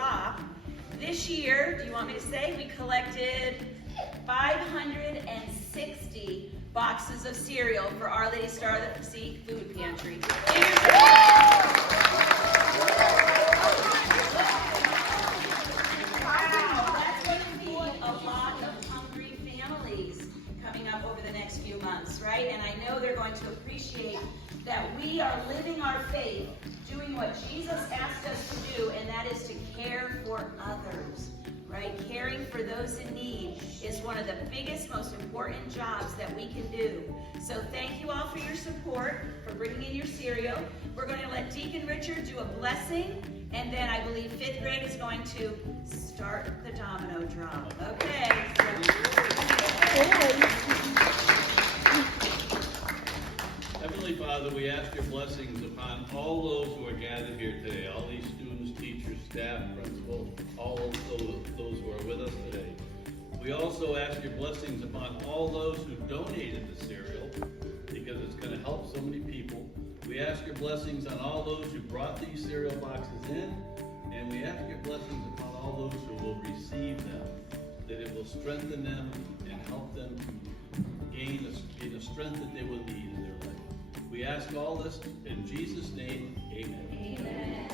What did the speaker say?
drop. This year, do you want me to say, we collected 560 boxes of cereal for Our Lady Star of the Sea Food Pantry. Wow, that's going to feed a lot of hungry families coming up over the next few months, right? And I know they're going to appreciate that we are living our faith, doing what Jesus asked us to do, and that is to care for others, right? Caring for those in need is one of the biggest, most important jobs that we can do. So thank you all for your support, for bringing in your cereal. We're going to let Deacon Richard do a blessing, and then I believe 5th grade is going to start the domino drop. Okay. Heavenly Father, we ask your blessings upon all those who are gathered here today, all these students, teachers, staff, principals, all of those who are with us today. We also ask your blessings upon all those who donated the cereal, because it's going to help so many people. We ask your blessings on all those who brought these cereal boxes in, and we ask your blessings upon all those who will receive them, that it will strengthen them and help them to gain a strength that they will need in their life. We ask all this in Jesus' name, amen. Amen.